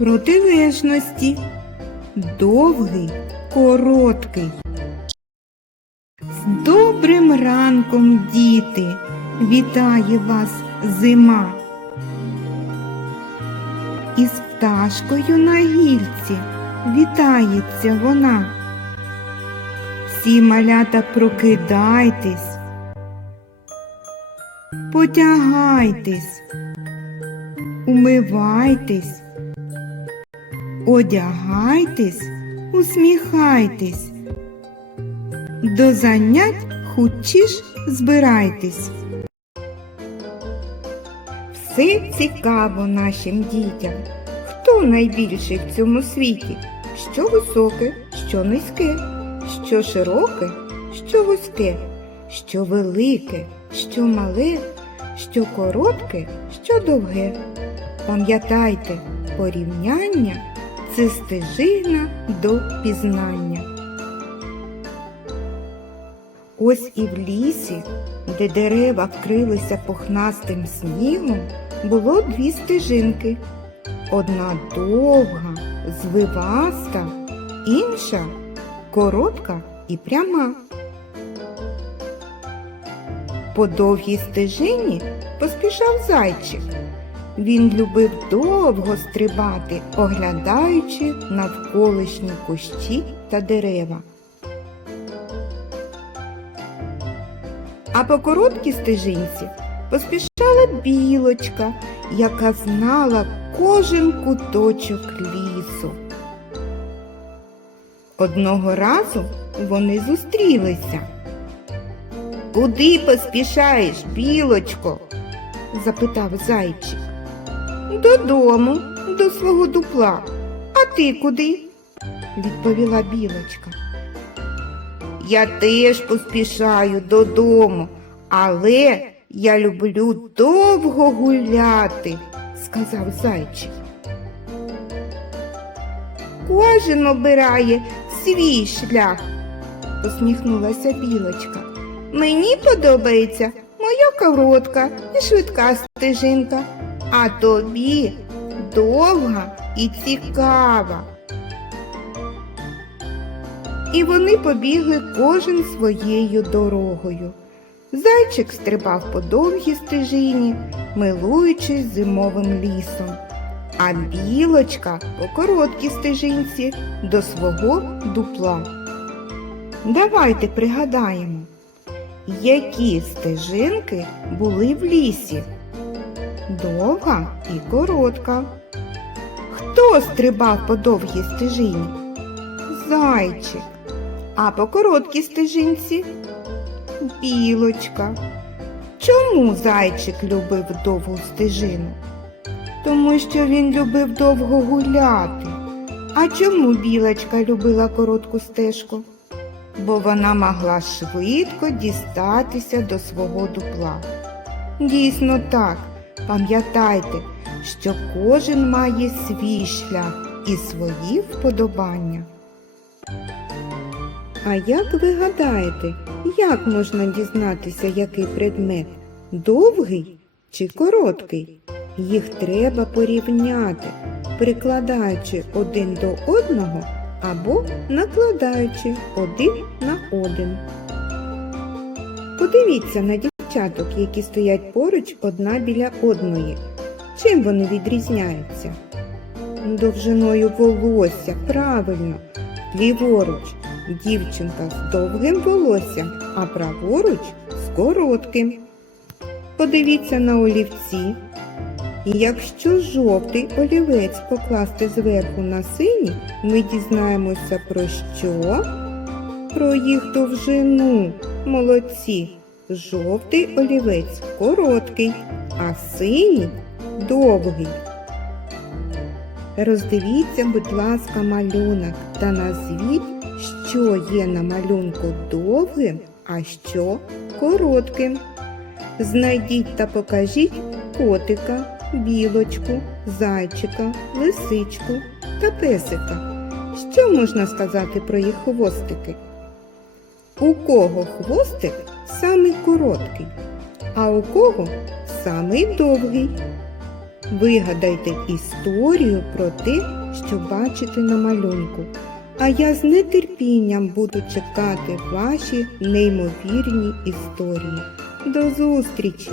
Протилежності. Довгий, короткий. З добрим ранком, діти, вітає вас зима. Із пташкою на гільці вітається вона. Всі малята прокидайтесь, потягайтесь, умивайтесь, одягайтесь, усміхайтесь. До занять хутчіш збирайтесь. Все цікаво нашим дітям. Хто найбільший в цьому світі? Що високе, що низьке, що широке, що вузьке, що велике, що мале, що коротке, що довге. Пам'ятайте, порівняння це стежина до пізнання. Ось і в лісі, де дерева вкрилися пухнастим снігом, було дві стежинки. Одна довга, звиваста, інша коротка і пряма. По довгій стежині поспішав зайчик. Він любив довго стрибати, оглядаючи навколишні кущі та дерева. А по короткій стежинці поспішала білочка, яка знала кожен куточок лісу. Одного разу вони зустрілися. Куди поспішаєш, білочко? запитав зайчик. Додому, до свого дупла. А ти куди? відповіла білочка. Я теж поспішаю додому, але я люблю довго гуляти, сказав зайчик. Кожен обирає свій шлях, посміхнулася білочка. Мені подобається моя коротка і швидка стежинка, а тобі довга і цікава. І вони побігли кожен своєю дорогою. Зайчик стрибав по довгій стежині, милуючись зимовим лісом, а білочка по короткій стежинці до свого дупла. Давайте пригадаємо, які стежинки були в лісі. Довга і коротка. Хто стрибав по довгій стежині? Зайчик. А по короткій стежинці білочка. Чому зайчик любив довгу стежину? Тому що він любив довго гуляти. А чому білочка любила коротку стежку? Бо вона могла швидко дістатися до свого дупла. Дійсно так, пам'ятайте, що кожен має свій шлях і свої вподобання. А як ви гадаєте, як можна дізнатися, який предмет довгий чи короткий? Їх треба порівняти, прикладаючи один до одного або накладаючи один на один. Подивіться на дівчаток, які стоять поруч одна біля одної. Чим вони відрізняються? Довжиною волосся, правильно, ліворуч дівчинка з довгим волоссям, а праворуч з коротким. Подивіться на олівці. Якщо жовтий олівець покласти зверху на синій, ми дізнаємося про що? Про їх довжину. Молодці. Жовтий олівець короткий, а синій довгий. Роздивіться, будь ласка, малюнок та назвіть, що є на малюнку довгим, а що коротким. Знайдіть та покажіть котика, білочку, зайчика, лисичку та песика. Що можна сказати про їх хвостики? У кого хвостик самий короткий, а у кого самий довгий? Вигадайте історію про те, що бачите на малюнку. А я з нетерпінням буду чекати ваші неймовірні історії. До зустрічі!